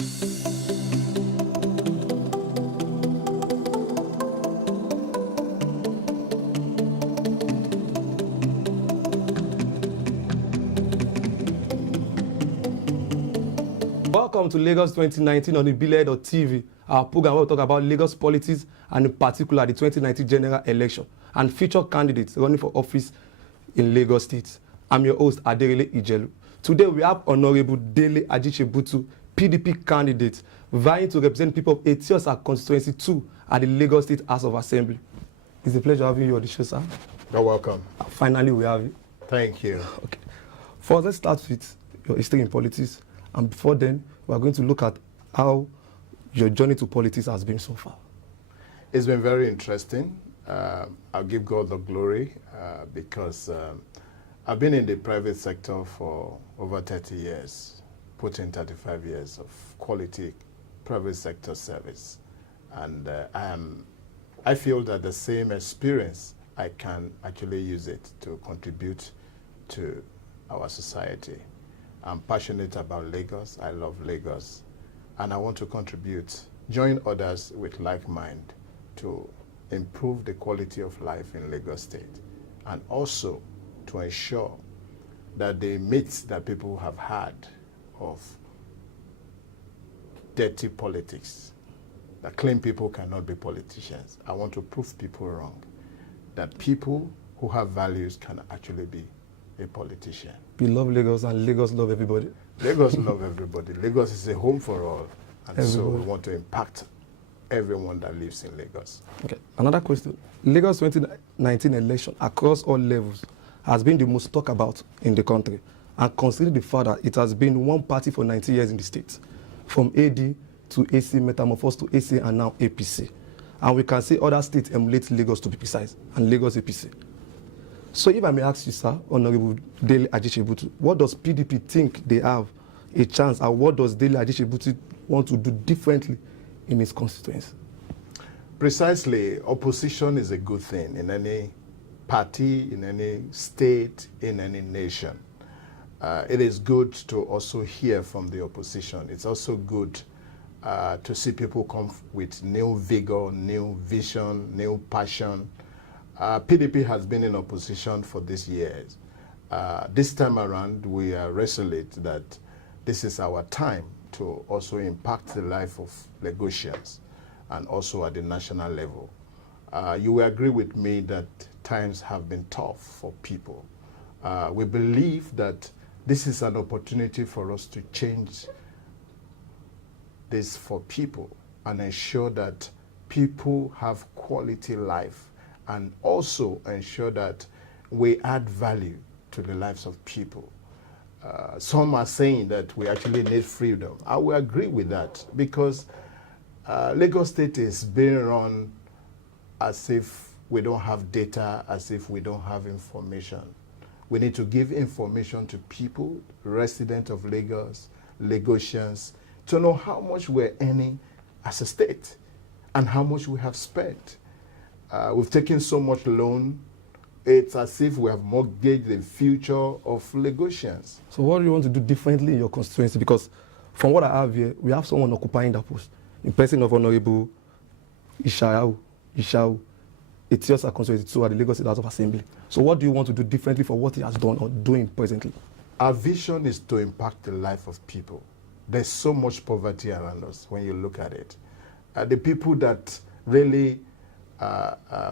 Welcome to Lagos 2019 on the Dele.TV, our program where we talk about Lagos politics and in particular the 2019 general election and future candidates running for office in Lagos State. I'm your host, Dele Ajisebutu. Today we have Honorable Dele Ajisebutu, PDP candidate, vying to represent people of Eti-Osa constituency 2 at the Lagos State House of Assembly. It's a pleasure having you on the show, sir. You're welcome. Finally, we have you. Thank you. Okay. First, let's start with your history in politics. And before then, we are going to look at how your journey to politics has been so far. It's been very interesting. I'll give God the glory because I've been in the private sector for over 30 years, put in 35 years of quality private sector service. And I feel that the same experience, I can actually use it to contribute to our society. I'm passionate about Lagos. I love Lagos. And I want to contribute, join others with like mind to improve the quality of life in Lagos State and also to ensure that the myths that people have had of dirty politics, that claim people cannot be politicians. I want to prove people wrong, that people who have values can actually be a politician. We love Lagos and Lagos love everybody. Lagos love everybody. Lagos is a home for all. And so we want to impact everyone that lives in Lagos. Okay, another question. Lagos 2019 election across all levels has been the most talked about in the country. And considering the fact that it has been one party for 90 years in the state, from AD to AC, metamorphosed to AC and now APC. And we can see other states emulate Lagos to be precise, and Lagos APC. So if I may ask you, sir, Honorable Dele Ajisebutu, what does PDP think they have a chance, and what does Dele Ajisebutu want to do differently in his constituency? Precisely, opposition is a good thing in any party, in any state, in any nation. It is good to also hear from the opposition. It's also good to see people come with new vigor, new vision, new passion. PDP has been in opposition for these years. This time around, we are resolute that this is our time to also impact the life of Lagosians and also at the national level. You will agree with me that times have been tough for people. We believe that this is an opportunity for us to change this for people and ensure that people have quality life, and also ensure that we add value to the lives of people. Some are saying that we actually need freedom. I will agree with that because Lagos State is being run as if we don't have data, as if we don't have information. We need to give information to people, residents of Lagos, Lagosians, to know how much we're earning as a state and how much we have spent. We've taken so much loan, it's as if we have mortgaged the future of Lagosians. So what do you want to do differently in your constituency? Because from what I have here, we have someone occupying that post, in person of Honorable Ishau, Eti-Osa constituency 2 at the Lagos State House of Assembly. So what do you want to do differently for what he has done or doing presently? Our vision is to impact the life of people. There's so much poverty around us when you look at it. The people that really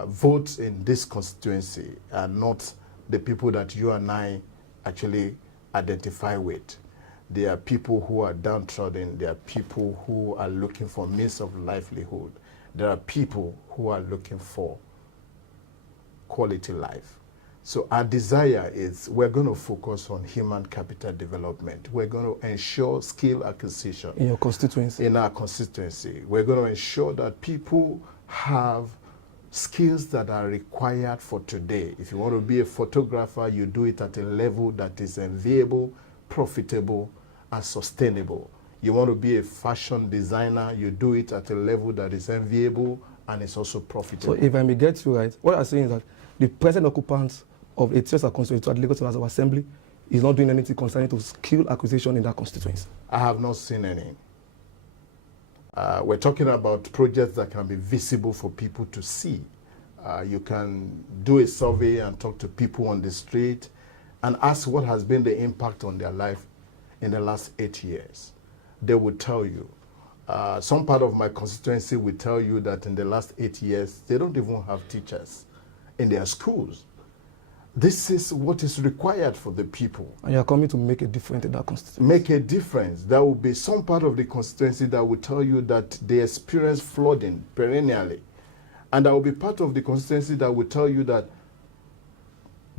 vote in this constituency are not the people that you and I actually identify with. They are people who are downtrodden. They are people who are looking for means of livelihood. There are people who are looking for quality life. So our desire is we're going to focus on human capital development. We're going to ensure skill acquisition. In your constituency? In our constituency. We're going to ensure that people have skills that are required for today. If you want to be a photographer, you do it at a level that is enviable, profitable, and sustainable. You want to be a fashion designer, you do it at a level that is enviable and is also profitable. So if I may get you right, what I'm saying is that the present occupants of Eti-Osa constituency at the Lagos State House of Assembly is not doing anything concerning to skill acquisition in that constituency. I have not seen any. We're talking about projects that can be visible for people to see. You can do a survey and talk to people on the street and ask what has been the impact on their life in the last 8 years. They will tell you. Some part of my constituency will tell you that in the last 8 years, they don't even have teachers in their schools. This is what is required for the people. And you are coming to make a difference in that constituency. Make a difference. There will be some part of the constituency that will tell you that they experience flooding perennially. And there will be part of the constituency that will tell you that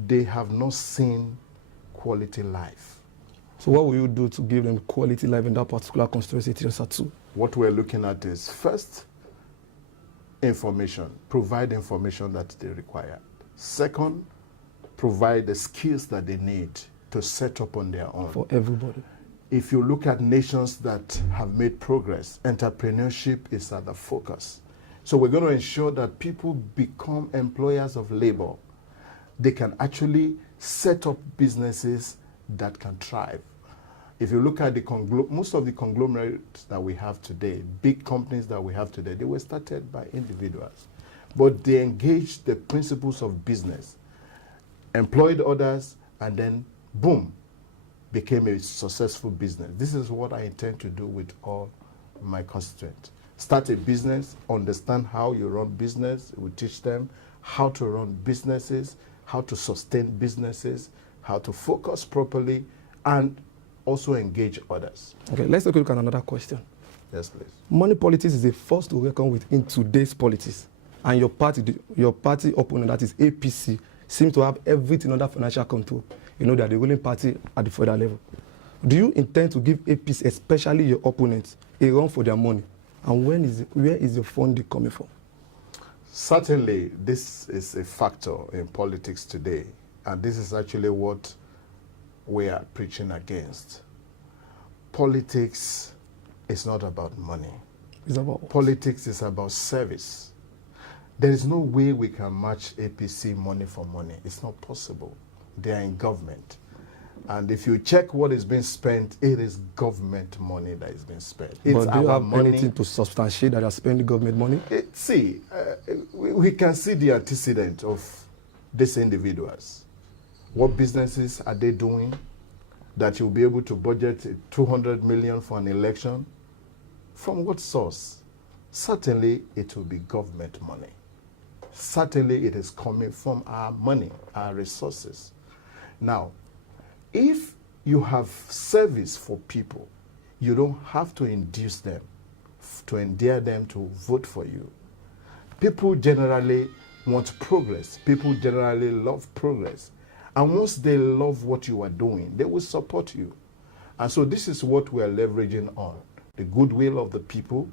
they have not seen quality life. So what will you do to give them quality life in that particular constituency, Eti-Osa 2? What we're looking at is, first, information. Provide information that they require. Second, provide the skills that they need to set up on their own. For everybody. If you look at nations that have made progress, entrepreneurship is at the focus. So we're going to ensure that people become employers of labor. They can actually set up businesses that can thrive. If you look at the most of the conglomerates that we have today, big companies that we have today, they were started by individuals. But they engaged the principles of business, employed others, and then, boom, became a successful business. This is what I intend to do with all my constituents. Start a business, understand how you run business. We teach them how to run businesses, how to sustain businesses, how to focus properly, and also engage others. Okay, let's take a look at another question. Yes, please. Money politics is a force to reckon with in today's politics. And your party opponent, that is APC, seems to have everything under financial control. You know, they are the ruling party at the federal level. Do you intend to give APC, especially your opponents, a run for their money? And where is the funding coming from? Certainly, this is a factor in politics today. And this is actually what we are preaching against. Politics is not about money. It's about what? Politics is about service. There is no way we can match APC money for money. It's not possible. They are in government. And if you check what is being spent, it is government money that is being spent. It's but do you have money. anything to substantiate that they are spending government money? We can see the antecedent of these individuals. What businesses are they doing that you'll be able to budget 200 million for an election? From what source? Certainly, it will be government money. Certainly, it is coming from our money, our resources. Now, if you have service for people, you don't have to induce them, to endear them to vote for you. People generally want progress. People generally love progress. And once they love what you are doing, they will support you. And so this is what we are leveraging on. The goodwill of the people,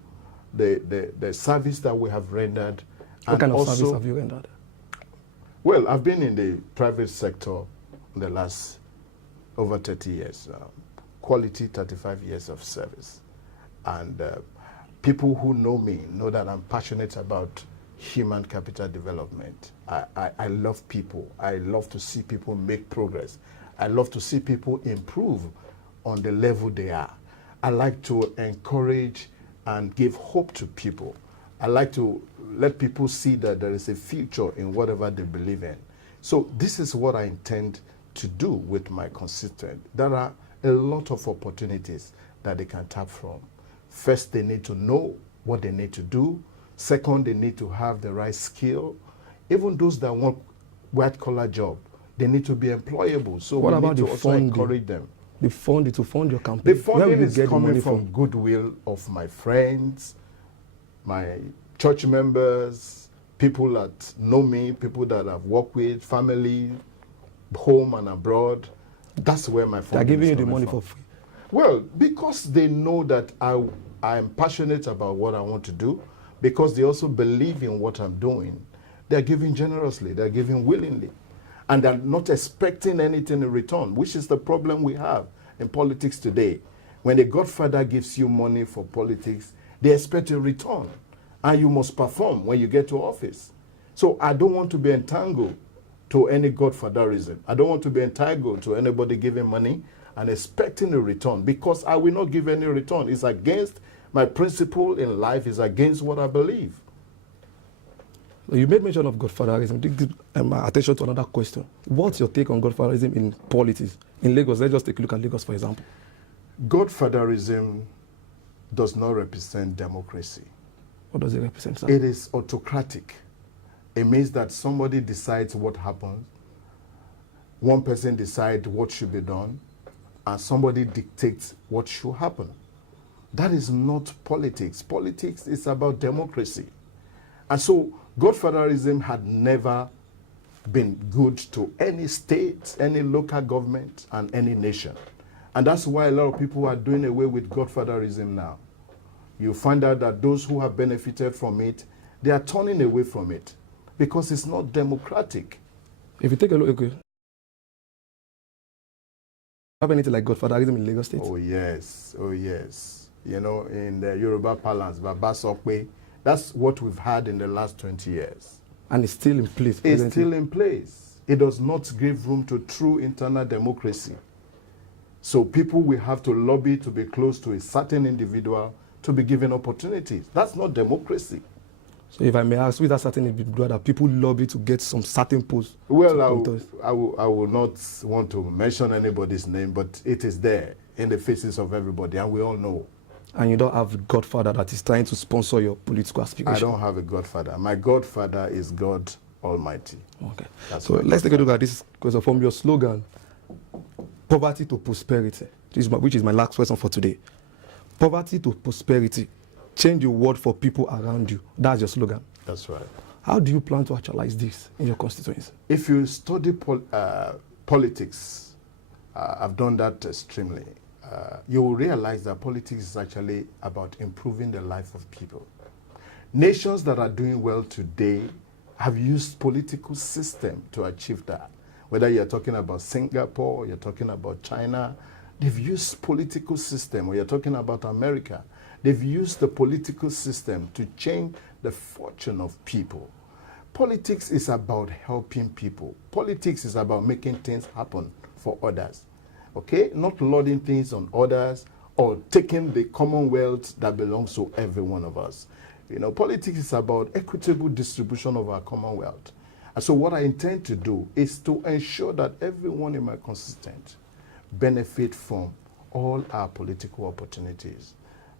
the service that we have rendered. What kind of service have you rendered? Well, I've been in the private sector in the last over 30 years. Quality 35 years of service. And people who know me know that I'm passionate about human capital development. I love people. I love to see people make progress. I love to see people improve on the level they are. I like to encourage and give hope to people. I like to let people see that there is a future in whatever they believe in. So this is what I intend to do with my constituent. There are a lot of opportunities that they can tap from. First, they need to know what they need to do. Second, they need to have the right skill. Even those that want white-collar job, they need to be employable. So what we about need to the also funding? encourage them. The funding to fund your campaign. The funding is get coming money from goodwill of my friends, my church members, people that know me, people that I've worked with, family, home and abroad. That's where my funding is They're giving you the coming money from. for free. Well, because they know that I'm passionate about what I want to do, because they also believe in what I'm doing. They're giving generously, they're giving willingly. And they're not expecting anything in return, which is the problem we have in politics today. When a godfather gives you money for politics, they expect a return. And you must perform when you get to office. So I don't want to be entangled to any godfatherism. I don't want to be entangled to anybody giving money and expecting a return, because I will not give any return. It's against My principle in life is against what I believe. You made mention of Godfatherism. Dig attention to another question. What's your take on Godfatherism in politics? In Lagos, let's just take a look at Lagos, for example. Godfatherism does not represent democracy. What does it represent, sir? It is autocratic. It means that somebody decides what happens, one person decides what should be done, and somebody dictates what should happen. That is not politics. Politics is about democracy. And so Godfatherism had never been good to any state, any local government, and any nation. And that's why a lot of people are doing away with Godfatherism now. You find out that those who have benefited from it, they are turning away from it because it's not democratic. If you take a look, okay, have anything like Godfatherism in Lagos State? Oh yes, oh yes. You know, in the Yoruba parlance, Baba Sokwe, that's what we've had in the last 20 years. And it's still in place. It's still in place. It does not give room to true internal democracy. So people will have to lobby to be close to a certain individual to be given opportunities. That's not democracy. So if I may ask, with that certain individual that people lobby to get some certain posts? Well, I will not want to mention anybody's name, but it is there in the faces of everybody, and we all know. And you don't have a godfather that is trying to sponsor your political aspirations? I don't have a godfather. My godfather is God Almighty. Okay. So let's take a look at this question from your slogan, poverty to prosperity, which is my last question for today. Poverty to prosperity. Change your world for people around you. That's your slogan. That's right. How do you plan to actualize this in your constituency? If you study politics, I've done that extremely, you will realize that politics is actually about improving the life of people. Nations that are doing well today have used political system to achieve that. Whether you're talking about Singapore, you're talking about China, they've used political system, or you're talking about America, they've used the political system to change the fortune of people. Politics is about helping people. Politics is about making things happen for others. Okay? Not loading things on others or taking the commonwealth that belongs to every one of us. You know, politics is about equitable distribution of our commonwealth. And so what I intend to do is to ensure that everyone in my constituency benefit from all our political opportunities.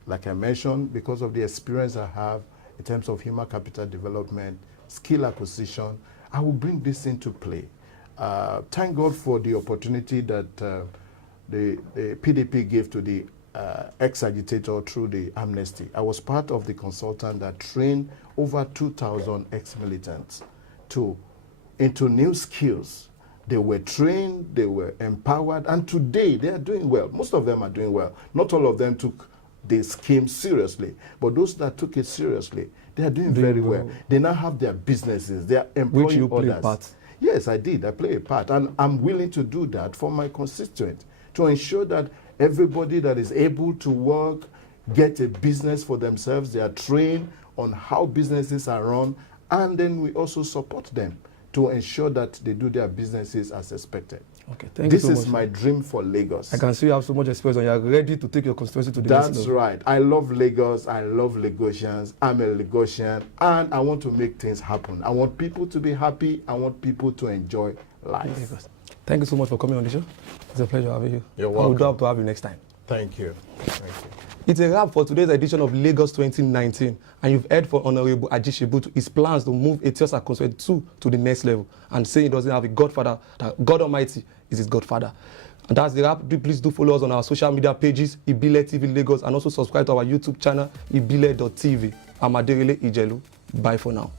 Like I mentioned, because of the experience I have in terms of human capital development, skill acquisition, I will bring this into play. Thank God for the opportunity that the PDP gave to the ex-agitator through the amnesty. I was part of the consultant that trained over 2,000 ex-militants into new skills. They were trained, they were empowered, and today they are doing well. Most of them are doing well. Not all of them took the scheme seriously, but those that took it seriously, they are doing very well. They now have their businesses, they are employing Which you play others. a part. Yes, I did. I play a part, and I'm willing to do that for my constituent to ensure that everybody that is able to work, get a business for themselves, they are trained on how businesses are run, and then we also support them to ensure that they do their businesses as expected. Okay, thank you so much. This is my dream for Lagos. I can see you have so much experience and you are ready to take your constituency to the next level. That's right. I love Lagos. I love Lagosians. I'm a Lagosian, and I want to make things happen. I want people to be happy. I want people to enjoy life. Thank you so much for coming on the show. It's a pleasure having you. You're welcome. I would love to have you next time. Thank you. Thank you. It's a wrap for today's edition of Lagos 2019, and you've heard from Honorable Ajisebutu his plans to move Eti-Osa constituency to the next level, and saying he doesn't have a godfather, that God Almighty is his godfather. And that's the wrap. Please do follow us on our social media pages, Ibile TV Lagos, and also subscribe to our YouTube channel, ibile.tv. I'm Dele Ajisebutu. Bye for now.